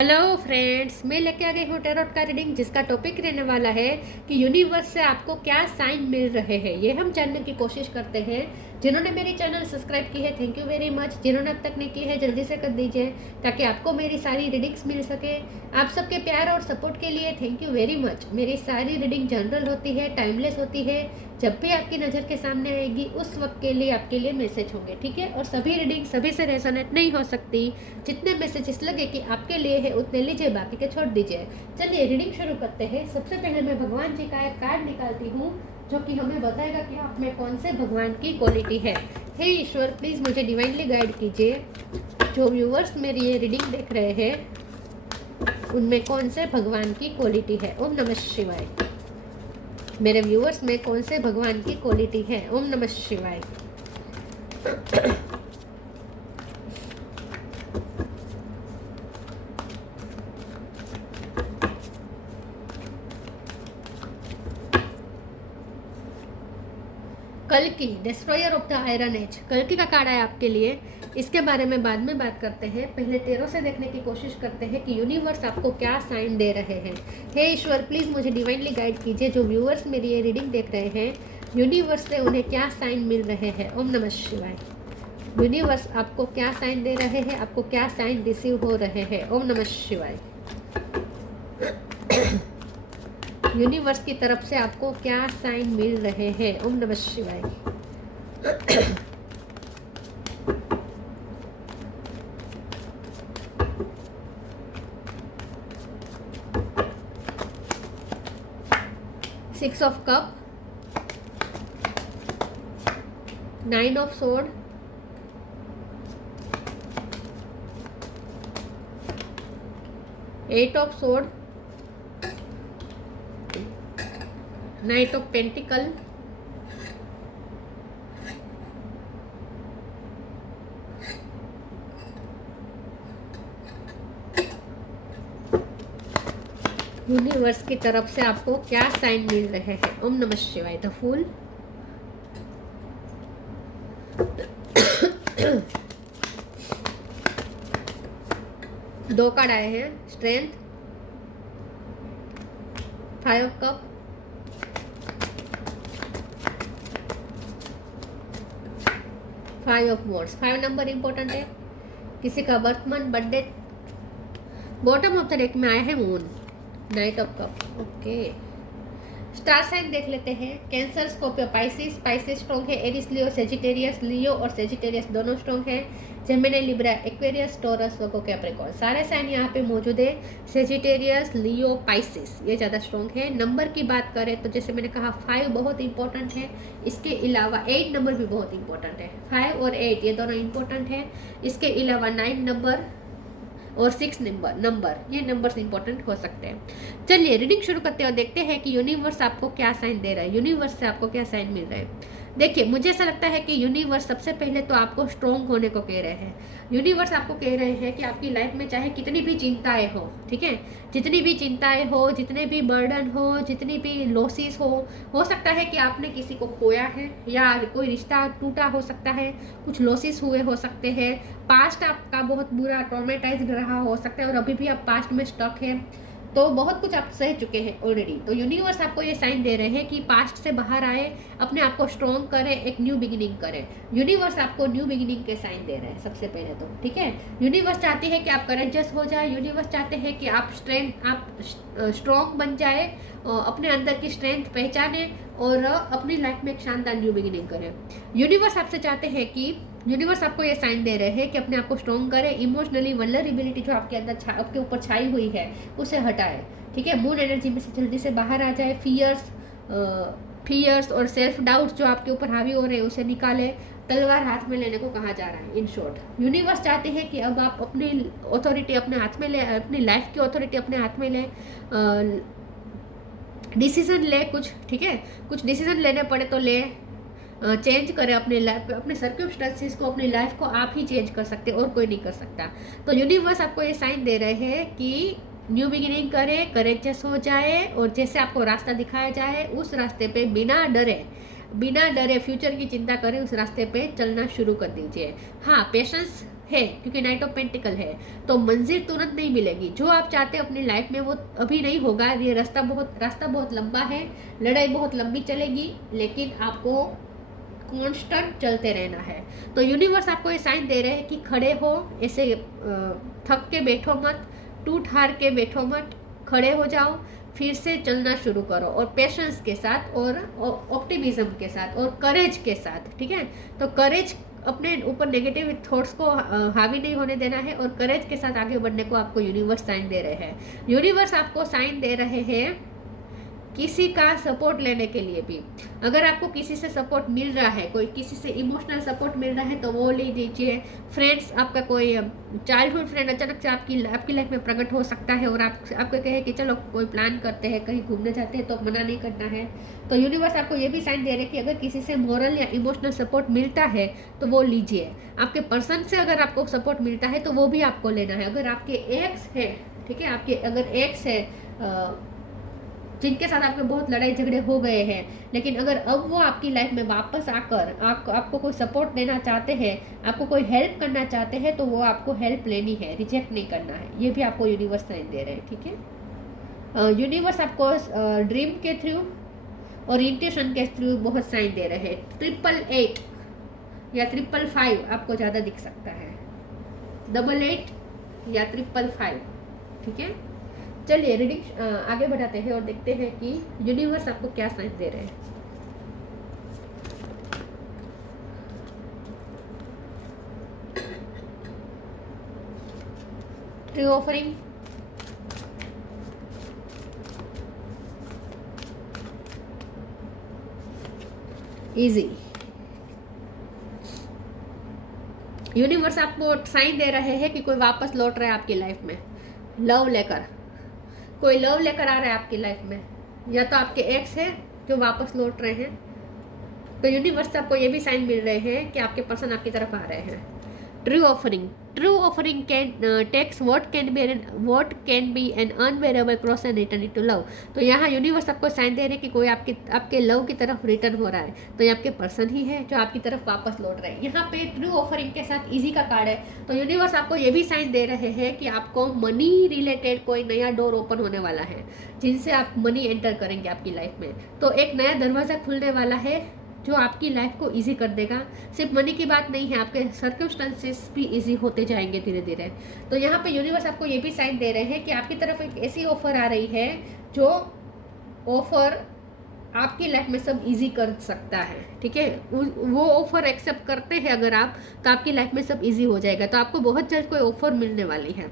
Hello friends, मैं लेके आ गई हूँ टैरोट का रीडिंग जिसका टॉपिक रहने वाला है कि यूनिवर्स से आपको क्या साइन मिल रहे हैं। ये हम जानने की कोशिश करते हैं। जिन्होंने मेरी चैनल सब्सक्राइब की है, थैंक यू वेरी मच। जिन्होंने अब तक नहीं की है, जल्दी से कर दीजिए ताकि आपको मेरी सारी रीडिंग्स मिल सके। आप सबके प्यार और सपोर्ट के लिए थैंक यू वेरी मच। मेरी सारी रीडिंग जनरल होती है, टाइमलेस होती है। जब भी आपकी नज़र के सामने आएगी उस वक्त के लिए आपके लिए मैसेज होंगे, ठीक है। और सभी रीडिंग सभी से रेजोनेट नहीं हो सकती। जितने मैसेजेस लगे कि आपके लिए है उतने लीजिए, बाकी के छोड़ दीजिए। चलिए रीडिंग शुरू करते हैं। सबसे पहले मैं भगवान जी का एक कार्ड निकालती हूँ जो कि हमें बताएगा कि आप में कौन से भगवान की क्वालिटी है। हे ईश्वर, प्लीज़ मुझे डिवाइनली गाइड कीजिए। जो व्यूअर्स मेरी ये रीडिंग देख रहे हैं उनमें कौन से भगवान की क्वालिटी है। ओम नमः शिवाय। मेरे व्यूअर्स में कौन से भगवान की क्वालिटी है। ओम नमः शिवाय। कल्कि, destroyer of the iron as. कल्कि का कार्ड है आपके लिए। इसके बारे में बाद में बात करते हैं। पहले टेरो से देखने की कोशिश करते हैं कि यूनिवर्स आपको क्या साइन दे रहे हैं। हे ईश्वर, प्लीज़ मुझे डिवाइनली गाइड कीजिए। जो व्यूअर्स मेरी ये रीडिंग देख रहे हैं यूनिवर्स से उन्हें क्या साइन मिल रहे हैं। ओम नमः शिवाय। यूनिवर्स आपको क्या साइन दे रहे हैं, आपको क्या साइन रिसीव हो रहे हैं। ओम नमः शिवाय। यूनिवर्स की तरफ से आपको क्या साइन मिल रहे हैं। ओम नमः शिवाय। Six of cup, nine of sword, eight of sword, knight of pentacle, universe की तरफ से आपको क्या साइन मिल रहे हैं। ओम नमः शिवाय। द फूल, दो कार्ड आए हैं। Strength, five of cup, five of wands. Five number important है। किसी का birth month, birthday. Bottom of the deck में आया है moon, knight of cup. Okay, star sign देख लेते हैं। Cancer, Scorpio, Pisces. Pisces strong है। Aries, Leo, Sagittarius. लियो और सेजिटेरियस दोनों स्ट्रॉन्ग है। Gemini, Libra, Aquarius, Taurus, Virgo, Capricorn, सारे साइन यहाँ पे मौजूद है। सेजिटेरियस, लियो, पाइसिस ये ज़्यादा स्ट्रॉन्ग है। नंबर की बात करें तो जैसे मैंने कहा 5 बहुत इंपॉर्टेंट है। इसके अलावा 8 नंबर भी बहुत इंपॉर्टेंट है। 5 और 8 ये दोनों इंपॉर्टेंट है। इसके अलावा 9 नंबर और 6 नंबर ये नंबर्स इंपॉर्टेंट हो सकते हैं। चलिए रीडिंग शुरू करते हैं और देखते हैं कि यूनिवर्स आपको क्या साइन दे रहा है। यूनिवर्स से आपको क्या साइन मिल रहा है। देखिए, मुझे ऐसा लगता है कि यूनिवर्स सबसे पहले तो आपको स्ट्रॉन्ग होने को कह रहे हैं। यूनिवर्स आपको कह रहे हैं कि आपकी लाइफ में चाहे कितनी भी चिंताएं हो, ठीक है, जितनी भी चिंताएं हो, जितने भी बर्डन हो, जितनी भी लॉसेस हो सकता है कि आपने किसी को खोया है या कोई रिश्ता टूटा हो सकता है, कुछ लॉसेस हुए हो सकते हैं, पास्ट आपका बहुत बुरा ट्रॉमेटाइज्ड रहा हो सकता है और अभी भी आप पास्ट में स्टक है। तो बहुत कुछ आप सह चुके हैं ऑलरेडी। तो यूनिवर्स आपको ये साइन दे रहे हैं कि पास्ट से बाहर आए, अपने आप को स्ट्रॉन्ग करें, एक न्यू बिगिनिंग करें। यूनिवर्स आपको न्यू बिगिनिंग के साइन दे रहे हैं सबसे पहले तो, ठीक है। यूनिवर्स चाहते हैं कि आप करेजियस हो जाए। यूनिवर्स चाहते हैं कि आप स्ट्रॉन्ग बन जाए, अपने अंदर की स्ट्रेंथ पहचाने और अपनी लाइफ में एक शानदार न्यू बिगिनिंग करें। यूनिवर्स आपसे चाहते हैं कि यूनिवर्स आपको ये साइन दे रहे हैं कि अपने आप को स्ट्रॉन्ग करें। इमोशनली वल्नरेबिलिटी जो आपके अंदर आपके ऊपर छाई हुई है उसे हटाए, ठीक है। मून एनर्जी में से जल्दी से बाहर आ जाए। फियर्स और सेल्फ डाउट जो आपके ऊपर हावी हो रहे हैं उसे निकाले। तलवार हाथ में लेने को कहा जा रहा है। इन शॉर्ट यूनिवर्स चाहते हैं कि अब आप अपनी अथॉरिटी अपने हाथ में ले, अपनी लाइफ की अथॉरिटी अपने हाथ में लें, डिसीजन ले कुछ, ठीक है। कुछ डिसीजन लेने पड़े तो ले, चेंज करें अपने लाइफ, अपने सर्कमस्टेंसेस को, अपनी लाइफ को आप ही चेंज कर सकते और कोई नहीं कर सकता। तो यूनिवर्स आपको ये साइन दे रहे हैं कि न्यू बिगिनिंग करें, करेजियस हो जाए और जैसे आपको रास्ता दिखाया जाए उस रास्ते पे बिना डरे फ्यूचर की चिंता करें उस रास्ते पे चलना शुरू कर दीजिए। हाँ, पेशेंस है, क्योंकि नाइट ऑफ पेंटिकल है, तो मंजिल तुरंत नहीं मिलेगी। जो आप चाहते हो अपनी लाइफ में वो अभी नहीं होगा। ये रास्ता बहुत लंबा है, लड़ाई बहुत लंबी चलेगी, लेकिन आपको कांस्टेंट चलते रहना है। तो यूनिवर्स आपको ये साइन दे रहे हैं कि खड़े हो, ऐसे थक के बैठो मत, टूट हार के बैठो मत, खड़े हो जाओ, फिर से चलना शुरू करो, और पेशेंस के साथ और ऑप्टिमिज्म के साथ और करेज के साथ, ठीक है। तो करेज, अपने ऊपर नेगेटिव थॉट्स को हावी नहीं होने देना है, और करेज के साथ आगे बढ़ने को आपको यूनिवर्स साइन दे रहे हैं। यूनिवर्स आपको साइन दे रहे हैं किसी का सपोर्ट लेने के लिए भी। अगर आपको किसी से सपोर्ट मिल रहा है, कोई किसी से इमोशनल सपोर्ट मिल रहा है, तो वो ले लीजिए। फ्रेंड्स, आपका कोई चाइल्डहुड फ्रेंड अचानक से आपकी लाइफ में प्रकट हो सकता है, और आपको कहे कि चलो कोई प्लान करते हैं, कहीं घूमने जाते हैं, तो मना नहीं करना है। तो यूनिवर्स आपको ये भी साइन दे रहे हैं कि अगर किसी से मोरल या इमोशनल सपोर्ट मिलता है तो वो लीजिए। आपके पर्सन से अगर आपको सपोर्ट मिलता है तो वो भी आपको लेना है। अगर आपके एक्स है, ठीक है, आपके अगर एक्स है जिनके साथ आपके बहुत लड़ाई झगड़े हो गए हैं, लेकिन अगर अब वो आपकी लाइफ में वापस आकर आपको कोई सपोर्ट देना चाहते हैं, आपको कोई हेल्प करना चाहते हैं, तो वो आपको हेल्प लेनी है, रिजेक्ट नहीं करना है। ये भी आपको यूनिवर्स साइन दे रहे हैं, ठीक है। यूनिवर्स आपको ड्रीम के थ्रू और इंट्यूशन के थ्रू बहुत साइन दे रहे हैं। 888 या 555 आपको ज़्यादा दिख सकता है, 88 या 555, ठीक है। चलिए रीडिंग आगे बढ़ाते हैं और देखते हैं कि यूनिवर्स आपको क्या साइन दे रहे हैं। Tree offering, easy. यूनिवर्स आपको साइन दे रहे हैं कि कोई वापस लौट रहा है आपकी लाइफ में, लव लेकर। कोई लव लेकर आ रहा है आपकी लाइफ में, या तो आपके एक्स है जो वापस लौट रहे हैं। तो यूनिवर्स से आपको ये भी साइन मिल रहे हैं कि आपके पर्सन आपकी तरफ आ रहे हैं। True offering can takes what can be an unbearable cross and return into love. तो यहाँ यूनिवर्स आपको साइन दे रहे हैं कि कोई आपके लव की तरफ रिटर्न हो रहा है, तो ये आपके पर्सन ही है जो आपकी तरफ वापस लौट रहे हैं। यहाँ पे ट्रू ऑफरिंग के साथ इजी का कार्ड है, तो यूनिवर्स आपको ये भी साइन दे रहे हैं कि आपको मनी रिलेटेड कोई नया डोर ओपन होने वाला है, जिनसे आप मनी एंटर करेंगे आपकी लाइफ में। तो एक नया दरवाज़ा खुलने वाला है जो आपकी लाइफ को इजी कर देगा। सिर्फ मनी की बात नहीं है, आपके सर्कमस्टेंसेस भी इजी होते जाएंगे धीरे धीरे। तो यहाँ पे यूनिवर्स आपको ये भी साइन दे रहे हैं कि आपकी तरफ एक ऐसी ऑफर आ रही है जो ऑफर आपकी लाइफ में सब इजी कर सकता है, ठीक है। वो ऑफर एक्सेप्ट करते हैं अगर आप, तो आपकी लाइफ में सब इजी हो जाएगा। तो आपको बहुत जल्द कोई ऑफर मिलने वाली है।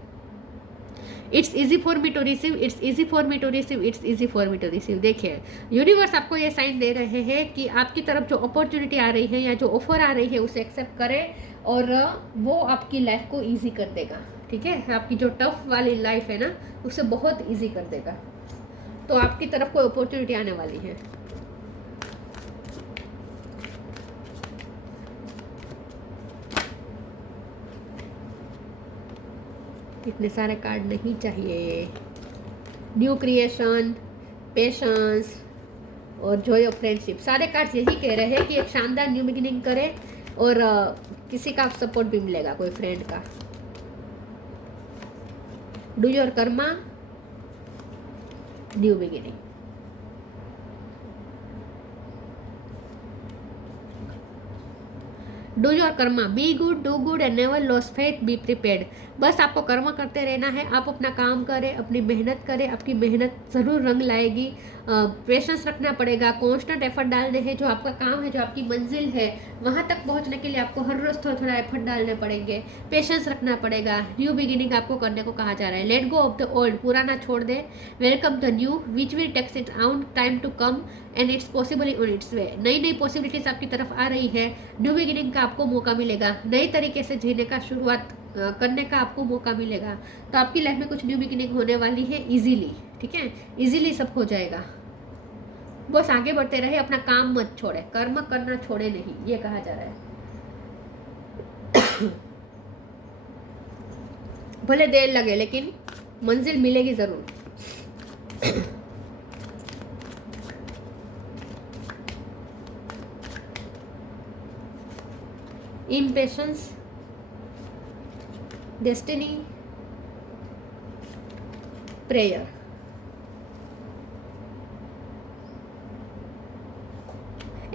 It's easy for me to receive, it's easy for me to receive, it's easy for me to receive. देखिए यूनिवर्स आपको ये साइन दे रहे हैं कि आपकी तरफ जो अपॉर्चुनिटी आ रही है या जो ऑफर आ रही है उसे एक्सेप्ट करें, और वो आपकी लाइफ को इजी कर देगा, ठीक है। आपकी जो टफ वाली लाइफ है ना, उसे बहुत इजी कर देगा। तो आपकी तरफ कोई अपॉर्चुनिटी आने वाली है। इतने सारे कार्ड नहीं चाहिए। न्यू क्रिएशन, पेशेंस और जॉय ऑफ फ्रेंडशिप, सारे कार्ड्स यही कह रहे हैं कि एक शानदार न्यू बिगिनिंग करें, और किसी का सपोर्ट भी मिलेगा, कोई फ्रेंड का। Do your Karma, new beginning. Do your Karma, be good, do good and never loss faith, be prepared. बस आपको कर्म करते रहना है, आप अपना काम करें, अपनी मेहनत करें, आपकी मेहनत ज़रूर रंग लाएगी। पेशेंस रखना पड़ेगा, कांस्टेंट एफर्ट डालने हैं। जो आपका काम है, जो आपकी मंजिल है, वहाँ तक पहुँचने के लिए आपको हर रोज़ थोड़ा थोड़ा एफर्ट डालने पड़ेंगे, पेशेंस रखना पड़ेगा। न्यू बिगिनिंग आपको करने को कहा जा रहा है। Let go of the old, पुराना छोड़ दे। Welcome the new which will takes it own time to come and it's possible on its way. नई नई पॉसिबिलिटीज आपकी तरफ आ रही है। न्यू बिगिनिंग का आपको मौका मिलेगा, नए तरीके से जीने का शुरुआत करने का आपको मौका मिलेगा। तो आपकी लाइफ में कुछ न्यू बिगिनिंग होने वाली है इजीली, ठीक है। इजीली सब हो जाएगा। बस आगे बढ़ते रहे, अपना काम मत छोड़े, कर्म करना छोड़े नहीं, ये कहा जा रहा है। भले देर लगे लेकिन मंजिल मिलेगी जरूर। Impatience, destiny, prayer.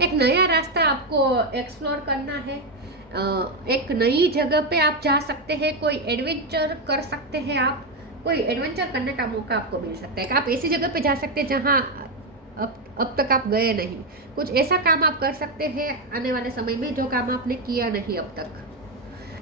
एक नया रास्ता आपको एक्सप्लोर करना है, एक नई जगह पे आप जा सकते हैं, कोई एडवेंचर कर सकते हैं, आप कोई एडवेंचर करने का मौका आपको मिल सकता है कि आप ऐसी जगह पे जा सकते हैं जहां अब तक आप गए नहीं। कुछ ऐसा काम आप कर सकते हैं आने वाले समय में जो काम आपने किया नहीं अब तक।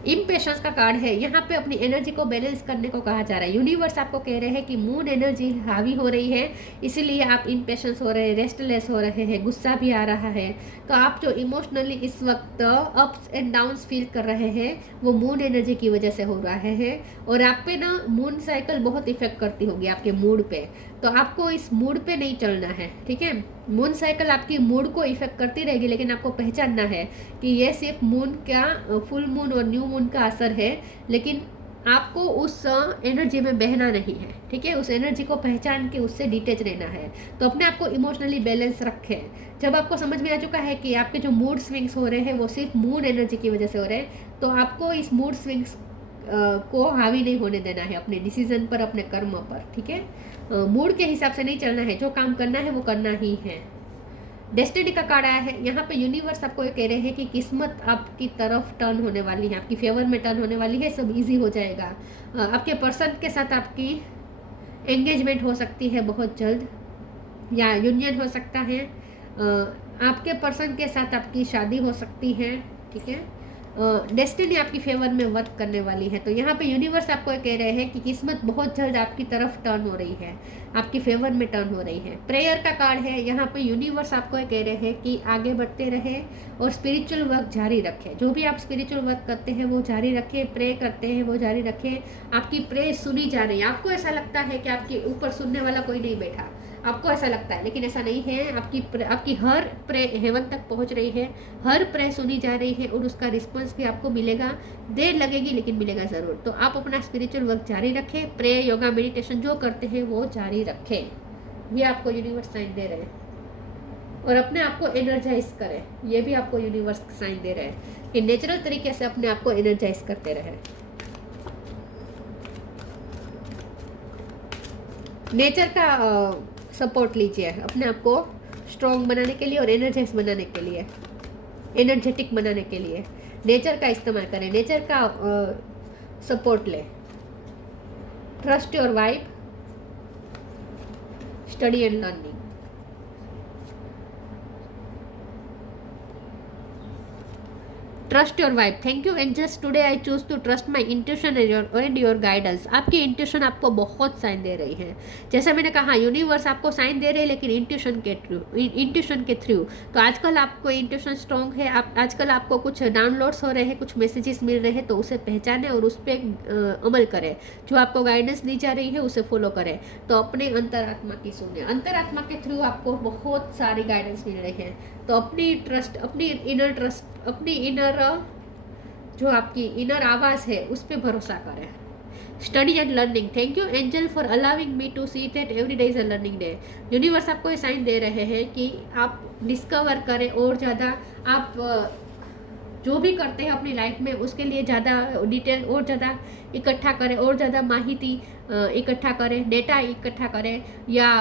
इम्पेशंस का कार्ड है, यहाँ पे अपनी एनर्जी को बैलेंस करने को कहा जा रहा है। यूनिवर्स आपको कह रहे हैं कि मून एनर्जी हावी हो रही है, इसीलिए आप इम्पेशंस हो रहे हैं, रेस्टलेस हो रहे हैं, गुस्सा भी आ रहा है। तो आप जो इमोशनली इस वक्त अप्स एंड डाउन्स फील कर रहे हैं वो मून एनर्जी की वजह से हो रहा है। और आप पे ना मून साइकिल बहुत इफेक्ट करती होगी आपके मूड पे, तो आपको इस मूड पे नहीं चलना है, ठीक है। मून साइकिल आपकी मूड को इफेक्ट करती रहेगी, लेकिन आपको पहचानना है कि ये सिर्फ मून का, फुल मून और न्यू मून का असर है, लेकिन आपको उस एनर्जी में बहना नहीं है, ठीक है। उस एनर्जी को पहचान के उससे डिटेच रहना है। तो अपने आप को इमोशनली बैलेंस रखें। जब आपको समझ में आ चुका है कि आपके जो मूड स्विंग्स हो रहे हैं वो सिर्फ मून एनर्जी की वजह से हो रहे हैं, तो आपको इस मूड स्विंग्स को हावी नहीं होने देना है अपने डिसीजन पर, अपने कर्म पर, ठीक है। मूड के हिसाब से नहीं चलना है, जो काम करना है वो करना ही है। डेस्टिनी का कार्ड आया है, यहाँ पे यूनिवर्स आपको ये कह रहे हैं कि किस्मत आपकी तरफ टर्न होने वाली है, आपकी फेवर में टर्न होने वाली है, सब इजी हो जाएगा। आपके पर्सन के साथ आपकी एंगेजमेंट हो सकती है बहुत जल्द, या यूनियन हो सकता है। आपके पर्सन के साथ आपकी शादी हो सकती है, ठीक है। डेस्टिनी आपकी फेवर में वर्क करने वाली है। तो यहाँ पे यूनिवर्स आपको कह रहे हैं कि किस्मत बहुत जल्द आपकी तरफ टर्न हो रही है, आपकी फेवर में टर्न हो रही है। प्रेयर का कार्ड है, यहाँ पे यूनिवर्स आपको कह रहे हैं कि आगे बढ़ते रहे और स्पिरिचुअल वर्क जारी रखें। जो भी आप स्पिरिचुअल वर्क करते हैं वो जारी रखें, प्रे करते हैं वो जारी रखें। आपकी प्रे सुनी जा रही है। आपको ऐसा लगता है कि आपके ऊपर सुनने वाला कोई नहीं बैठा, आपको ऐसा लगता है, लेकिन ऐसा नहीं है। आपकी हर प्रे हेवन तक पहुंच रही है, हर प्रे सुनी जा रही है और उसका रिस्पॉन्स भी आपको मिलेगा। देर लगेगी लेकिन मिलेगा ज़रूर। तो आप अपना स्पिरिचुअल वर्क जारी रखें, प्रे, योगा, मेडिटेशन जो करते हैं वो जारी रखें। ये आपको यूनिवर्स साइन दे रहे हैं। और अपने आप को एनर्जाइज करें, ये भी आपको यूनिवर्स साइन दे रहे हैं कि नेचुरल तरीके से अपने आप को एनर्जाइज करते रहें। नेचर का सपोर्ट लीजिए अपने आप को स्ट्रॉन्ग बनाने के लिए और एनर्जाइज बनाने के लिए, एनर्जेटिक बनाने के लिए नेचर का इस्तेमाल करें, नेचर का सपोर्ट लें। Trust your vibe, study and learning. Trust your vibe. Thank you angels, today I choose to trust my intuition and your guidance. आपकी इंट्यूशन आपको बहुत साइन दे रही है। जैसा मैंने कहा यूनिवर्स आपको साइन दे रहे हैं, लेकिन इंट्यूशन के थ्रू। तो आजकल आपको इंट्यूशन स्ट्रॉन्ग है, आजकल आपको कुछ डाउनलोड्स हो रहे हैं, कुछ मैसेजेस मिल रहे हैं, तो उसे पहचानें और उस पर अमल करें। जो आपको गाइडेंस दी जा रही है उसे फॉलो करें। तो अपने अंतरात्मा की सुने, अंतरात्मा के थ्रू आपको बहुत सारी गाइडेंस मिल रही है। तो अपनी ट्रस्ट, अपनी इनर ट्रस्ट, अपनी इनर जो आपकी इनर आवाज़ है उस पर भरोसा करें। Study and learning. Thank you angel for allowing me to see that every day is a learning day. Universe आपको ये साइन दे रहे हैं कि आप डिस्कवर करें और ज़्यादा, आप जो भी करते हैं अपनी लाइफ में उसके लिए ज़्यादा डिटेल और ज़्यादा इकट्ठा करें, और ज़्यादा माहिती इकट्ठा करें, डेटा इकट्ठा करें, या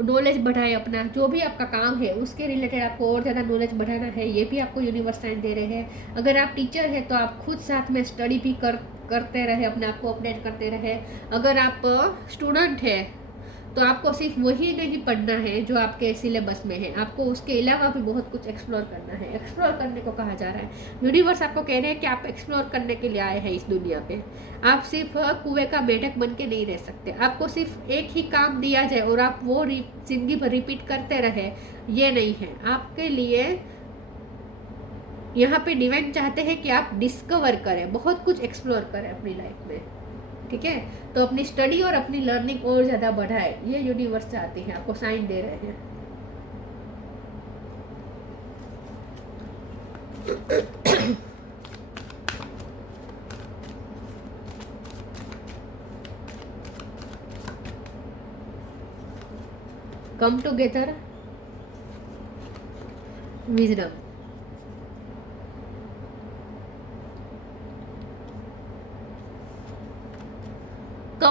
नॉलेज बढ़ाए। अपना जो भी आपका काम है उसके रिलेटेड आपको और ज़्यादा नॉलेज बढ़ाना है, ये भी आपको यूनिवर्स साइन दे रहे हैं। अगर आप टीचर हैं तो आप खुद साथ में स्टडी भी करते रहे, अपने आप को अपडेट करते रहे। अगर आप स्टूडेंट हैं तो आपको सिर्फ वही नहीं पढ़ना है जो आपके सिलेबस में है, आपको उसके अलावा भी बहुत कुछ एक्सप्लोर करना है। एक्सप्लोर करने को कहा जा रहा है। यूनिवर्स आपको कह रहे हैं कि आप एक्सप्लोर करने के लिए आए हैं इस दुनिया पे। आप सिर्फ कुएं का मेढक बन के नहीं रह सकते। आपको सिर्फ एक ही काम दिया जाए और आप वो जिंदगी भर रिपीट करते रहे, ये नहीं है आपके लिए। यहाँ पे डिवाइन चाहते हैं कि आप डिस्कवर करें, बहुत कुछ एक्सप्लोर करें अपनी लाइफ में, ठीक है। तो अपनी स्टडी और अपनी लर्निंग और ज़्यादा बढ़ाए, ये यूनिवर्स चाहती है, आपको साइन दे रहे हैं। Come together, wisdom.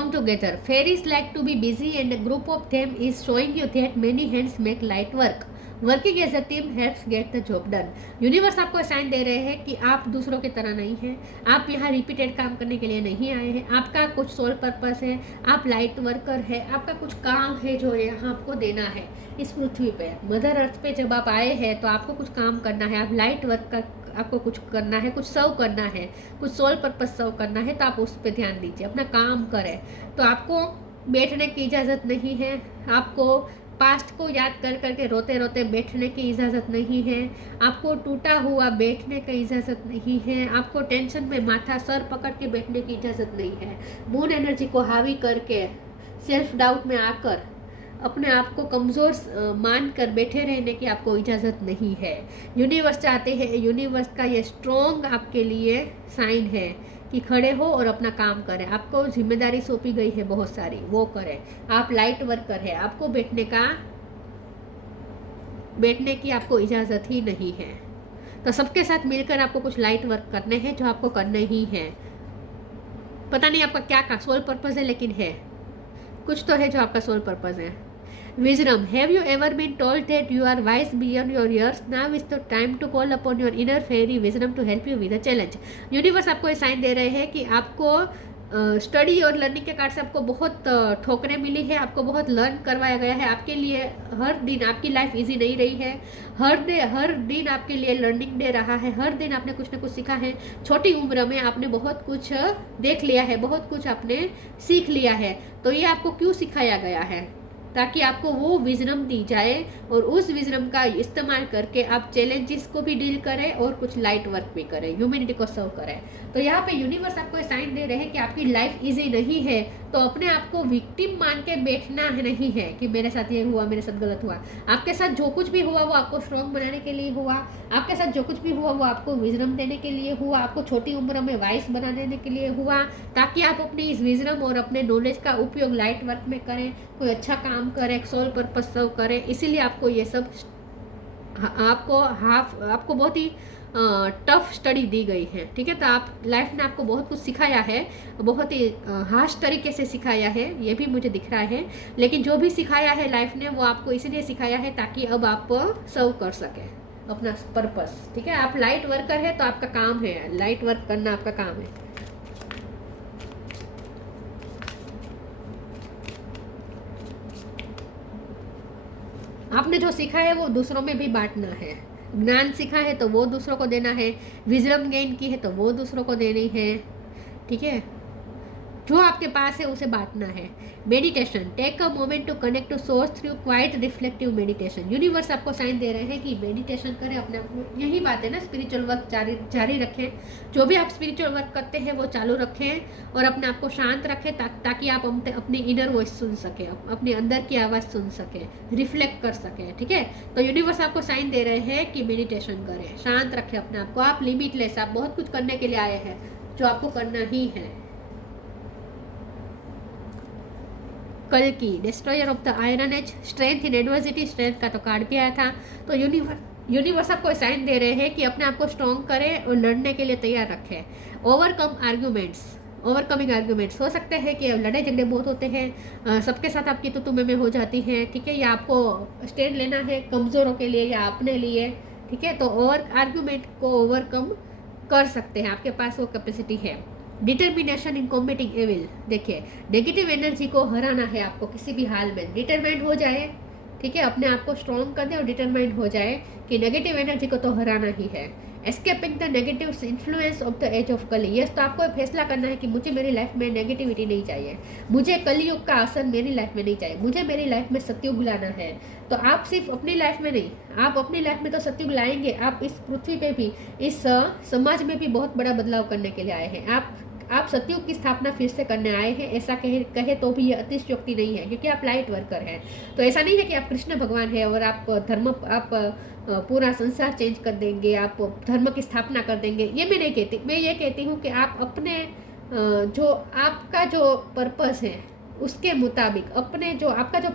come together. Fairies like to be busy and a group of them is showing you that many hands make light work. Working as a team helps get the job done. Universe आपको sign दे रहे हैं कि आप दूसरों की तरह नहीं हैं, आप यहाँ रिपीटेड काम करने के लिए नहीं आए हैं, आपका कुछ सोल पर्पस है, आप लाइट वर्कर है, आपका कुछ काम है जो यहाँ आपको देना है इस पृथ्वी पे, मदर अर्थ पे जब आप आए हैं तो आपको कुछ काम करना है, आप लाइट वर्क का आपको कुछ करना है, कुछ सर्व करना है, कुछ सोल पर्पस सर्व करना है, तो आप उस पर ध्यान दीजिए, अपना काम करें। तो आपको बैठने की इजाज़त नहीं है, आपको पास्ट को याद कर करके रोते रोते बैठने की इजाज़त नहीं है, आपको टूटा हुआ बैठने की इजाज़त नहीं है, आपको टेंशन में माथा सर पकड़ के बैठने की इजाज़त नहीं है, मून एनर्जी को हावी करके सेल्फ डाउट में आकर अपने आप को कमज़ोर मान कर बैठे रहने की आपको इजाज़त नहीं है। यूनिवर्स चाहते हैं, यूनिवर्स का ये स्ट्रॉन्ग आपके लिए साइन है कि खड़े हो और अपना काम करें। आपको जिम्मेदारी सौंपी गई है बहुत सारी, वो करें। आप लाइट वर्कर है, आपको बैठने की आपको इजाज़त ही नहीं है। तो सबके साथ मिलकर आपको कुछ लाइट वर्क करने हैं जो आपको करने ही हैं। पता नहीं आपका क्या सोल पर्पस है, लेकिन है कुछ तो है जो आपका सोल पर्पस है। Wisdom. Have you ever been told that you are wise beyond your years? Now is the time to call upon your inner fairy wisdom to help you with the challenge. Universe आपको ये sign दे रहे हैं कि आपको study और learning के card से आपको बहुत ठोकरें मिली है, आपको बहुत लर्न करवाया गया है। आपके लिए हर दिन आपकी लाइफ इजी नहीं रही है, हर दिन आपके लिए लर्निंग डे रहा है, हर दिन आपने कुछ ना कुछ सीखा है। छोटी उम्र में आपने बहुत कुछ देख लिया है, बहुत कुछ आपने सीख लिया है। तो ये आपको क्यों सिखाया गया है? ताकि आपको वो विजडम दी जाए और उस विजडम का इस्तेमाल करके आप चैलेंजेस को भी डील करें और कुछ लाइट वर्क भी करें, ह्यूमैनिटी को सर्व करें। तो यहाँ पे यूनिवर्स आपको साइन दे रहे हैं कि आपकी लाइफ इजी नहीं है, तो अपने आप को विक्टिम मान के बैठना है नहीं है कि मेरे साथ ये हुआ, मेरे साथ गलत हुआ। आपके साथ जो कुछ भी हुआ वो आपको स्ट्रॉन्ग बनाने के लिए हुआ, आपके साथ जो कुछ भी हुआ वो आपको विजडम देने के लिए हुआ, आपको छोटी उम्र में वाइस बना देने के लिए हुआ, ताकि आप अपनी इस विजडम और अपने नॉलेज का उपयोग लाइट वर्क में करें, कोई अच्छा काम करें, सोल पर्पस सर्व करें। इसीलिए आपको ये सब आपको बहुत ही टफ स्टडी दी गई है, ठीक है। तो आप लाइफ ने आपको बहुत कुछ सिखाया है, बहुत ही हार्श तरीके से सिखाया है, ये भी मुझे दिख रहा है। लेकिन जो भी सिखाया है लाइफ ने वो आपको इसीलिए सिखाया है ताकि अब आप सर्व कर सकें अपना पर्पस, ठीक है। आप लाइट वर्कर है तो आपका काम है लाइट वर्क करना, आपका काम है। आपने जो सीखा है वो दूसरों में भी बांटना है। ज्ञान सीखा है तो वो दूसरों को देना है, विजडम गेन की है तो वो दूसरों को देनी है, ठीक है। जो आपके पास है उसे बांटना है। Meditation, take a moment to connect to source through quiet reflective meditation. Universe आपको साइन दे रहे हैं कि मेडिटेशन करें, अपने यही बात है ना, स्पिरिचुअल वर्क जारी रखें। जो भी आप स्पिरिचुअल वर्क करते हैं वो चालू रखें और अपने आप को शांत रखें ताकि आप अपनी इनर वॉइस सुन सकें, अपने अंदर की आवाज़ सुन सकें, रिफ्लेक्ट कर सकें, ठीक है। तो यूनिवर्स आपको साइन दे रहे हैं कि मेडिटेशन करें, शांत रखें अपने आप को, आप लिमिटलेस, आप बहुत कुछ करने के लिए आए हैं जो आपको करना ही है। कल की destroyer of the iron age, strength in adversity, strength का तो कार्ड भी आया था। तो यूनिवर्स आपको साइन दे रहे हैं कि अपने आप को स्ट्रॉन्ग करें और लड़ने के लिए तैयार रखें। ओवरकमिंग आर्ग्यूमेंट्स हो सकते हैं कि लड़ाई झगड़े बहुत होते हैं, सबके साथ आपकी तो तुम्हें में हो जाती है, ठीक है। या आपको स्टैंड लेना है कमज़ोरों के लिए या अपने लिए, ठीक है। तो आर्ग्यूमेंट को ओवरकम कर सकते हैं, आपके पास वो कैपेसिटी है। डिटर्मिनेशन इन कॉम्बेटिंग एविल, देखिए नेगेटिव एनर्जी को हराना है आपको किसी भी हाल में, डिटरमाइंड हो जाए, ठीक है। अपने आप को स्ट्रॉन्ग कर दे और डिटरमाइंड हो जाए कि नेगेटिव एनर्जी को तो हराना ही है। Escaping the negative influence of the age of Kali, yes. तो आपको फैसला करना है कि मुझे मेरी लाइफ में नेगेटिविटी नहीं चाहिए, मुझे कलयुग का असर मेरी लाइफ में नहीं चाहिए, मुझे मेरी लाइफ में सत्युग लाना है। तो आप सिर्फ अपनी लाइफ में नहीं, आप अपनी लाइफ में तो सत्युग लाएंगे, आप इस पृथ्वी पे भी, इस समाज में भी बहुत बड़ा बदलाव करने के लिए आए हैं। आप सत्युग की स्थापना फिर से करने आए हैं, ऐसा कहे तो भी ये अतिशयोक्ति नहीं है, क्योंकि आप लाइट वर्कर हैं। तो ऐसा नहीं है कि आप कृष्ण भगवान है और आप पूरा संसार चेंज कर देंगे, आप धर्म की स्थापना कर देंगे, ये मैं नहीं कहती। मैं ये कहती हूँ कि आप अपने जो आपका जो पर्पस है उसके मुताबिक अपने जो आपका जो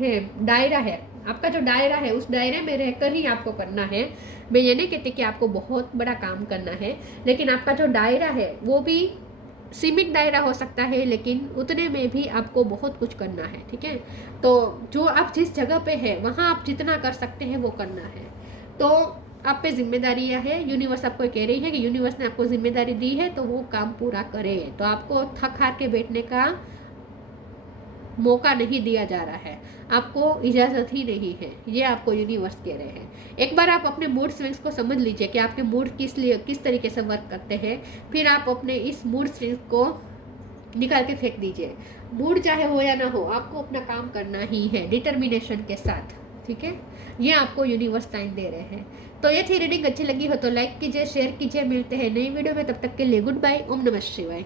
है दायरा है, आपका जो दायरा है उस दायरे में रहकर ही आपको करना है। मैं ये नहीं कहती कि आपको बहुत बड़ा काम करना है, लेकिन आपका जो दायरा है वो भी सीमित दायरा हो सकता है, लेकिन उतने में भी आपको बहुत कुछ करना है, ठीक है। तो जो आप जिस जगह पे है वहाँ आप जितना कर सकते हैं वो करना है। तो आप पे जिम्मेदारियाँ है, यूनिवर्स आपको कह रही है कि यूनिवर्स ने आपको जिम्मेदारी दी है तो वो काम पूरा करे। तो आपको थक हार के बैठने का मौका नहीं दिया जा रहा है, आपको इजाज़त ही नहीं है, ये आपको यूनिवर्स कह रहे हैं। एक बार आप अपने मूड स्विंग्स को समझ लीजिए कि आपके मूड किस तरीके से वर्क करते हैं, फिर आप अपने इस मूड स्विंग्स को निकाल के फेंक दीजिए। मूड चाहे हो या ना हो, आपको अपना काम करना ही है डिटर्मिनेशन के साथ, ठीक है। ये आपको यूनिवर्स साइन दे रहे हैं। तो ये थी रीडिंग, अच्छी लगी हो तो लाइक कीजिए, शेयर कीजिए। मिलते हैं नई वीडियो में, तब तक के लिए गुड बाय। ओम नमः शिवाय।